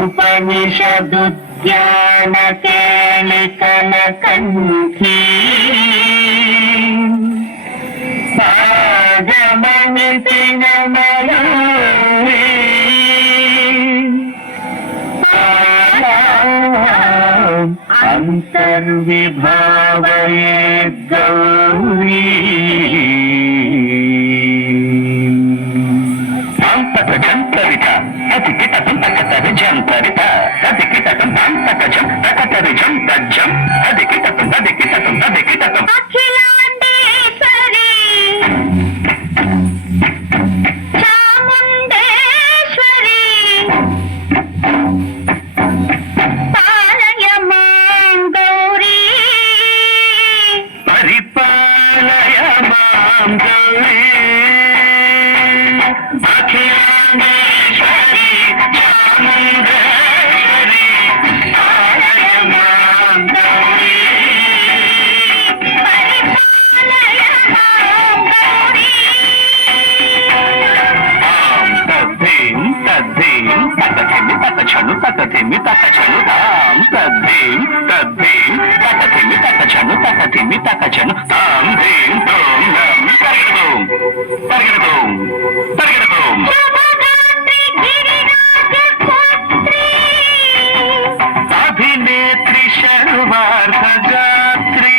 ఉపనిషదుద్యాన కేళికల కంఠీ సాగమనితి నమయూరి అంతర్విభావయే గౌరీ జంతరిత అతి కిటకం తకతరి జంతరిత అతి కిటకం తంతకజం తకతరి జం తజ్జం అతి కిటకం అఖిలాండేశ్వరి చాముండేశ్వరి పాలయ మాం గౌరీ పరిపాలయ మాం గౌరీ అఖిలాండేశ్వరి చాముండేశ్వరి పాలయ మాం గౌరీ పరిపాలయ మాం గౌరీ తద్ధీం తద్ధీం తకథిమి తకచను తకథిమి తకచను తాం తద్ధీం తద్ధీం తకథిమి తకచను తకథిమి తకచను తాం ధీం తోం నం పరిగెడుతోం పరిగెడుతోం పరిగెడుతోం అభినేత్రి శర్వార్ధగాత్రి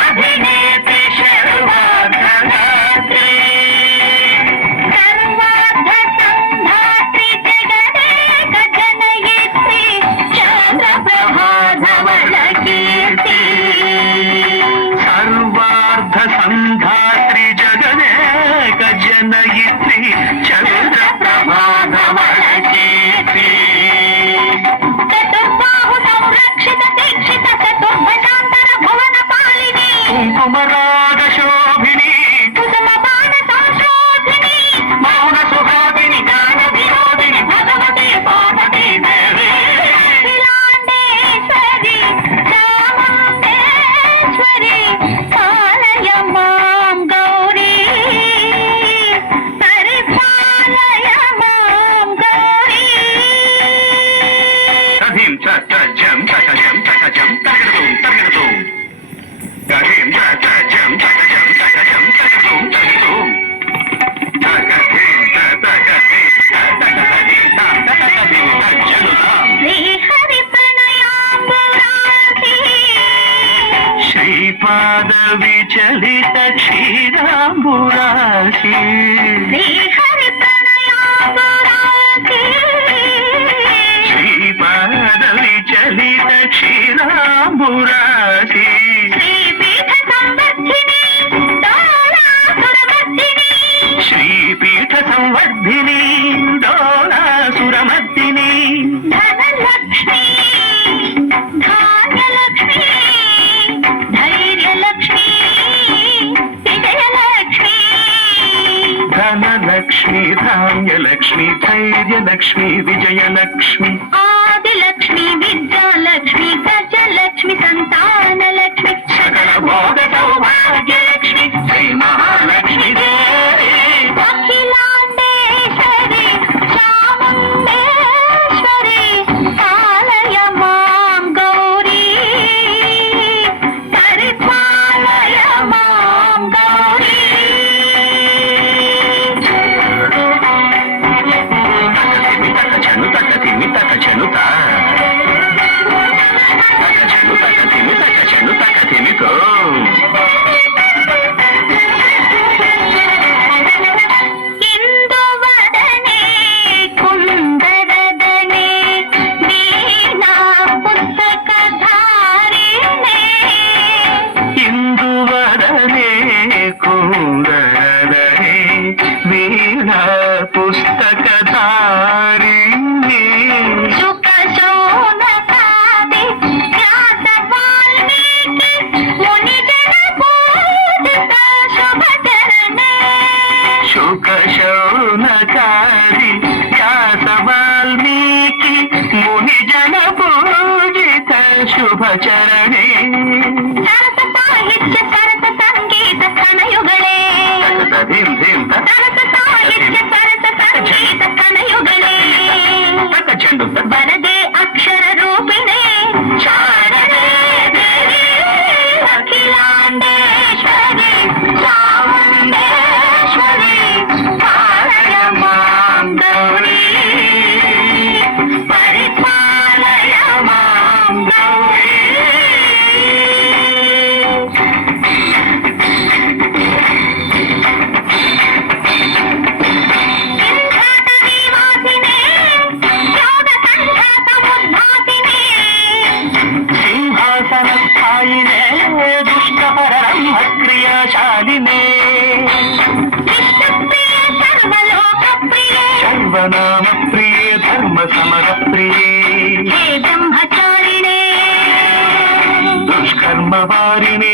అభినేత్రి శర్వార్ధగాత్రి సర్వార్ధ సంధాత్రి జగదేక జనయిత్రి చంద్రప్రభాధవళ కీర్తి సర్వార్ధ సంధాత్రి జగదేక జనయిత్రి చంద్రప్రభాధవళ కీర్తి చతుర్బాహు సంరక్షిత దీక్షిత చతుర్భజాంతర భువన పాలిని కుంకుమరాగ శోభిని కుసుమ బాణ సంశోధిని మౌన సుహాగిని జ్ఞాన వినోదిని భగవతి పార్వతీ దేవి అఖిలాండేశ్వరి చాముండేశ్వరి పాలయ మాం గౌరీ పరిపాలయ మాం గౌరీ తథీం చకజం చకజం చకజం తరగడుతోం తరగడుతోం తథీం చకజం చకజం చకజం తరగడుతోం తరగడుతోం తకథీం తకథీం తకథీం తకథీం తజ్జనుతాం శ్రీహరి ప్రణయాంబురాసి శ్రీపాద విచలిత క్షీరాంబురాశి శ్రీహరి ప్రణయాంబురాసి శ్రీపాద విచలిత క్షీరాంబురాశి శ్రీపీఠ సంవర్ధిని డోలాసురమర్దిని శ్రీపీఠ సంవర్ధిని డోలాసురమర్దిని ధనలక్ష్మి ధాన్యలక్ష్మి ధైర్యలక్ష్మి విజయలక్ష్మి ధనలక్ష్మి ధాన్యలక్ష్మి ధైర్యలక్ష్మి విజయలక్ష్మి ఆదిలక్ష్మి విద్యాలక్ష్మి గజలక్ష్మి సంతానలక్ష్మి సకల భోగ సౌభాగ్యలక్ష్మి శ్రీ మహాలక్ష్మి దేవి అఖిలాండేశ్వరి చాముండేశ్వరి పాలయ మాం గౌరీ పరిపాలయ మాం గౌరీ తకచను తకతిమి తకచనుత తకచను తకతిమి తకచను తకతిమితో శాలినే విష్ణుప్రియే సర్వలోకప్రియే సర్వనామ ప్రియే ధర్మ సమర ప్రియే హే బ్రహ్మచారిణే దుష్కర్మ వారిణే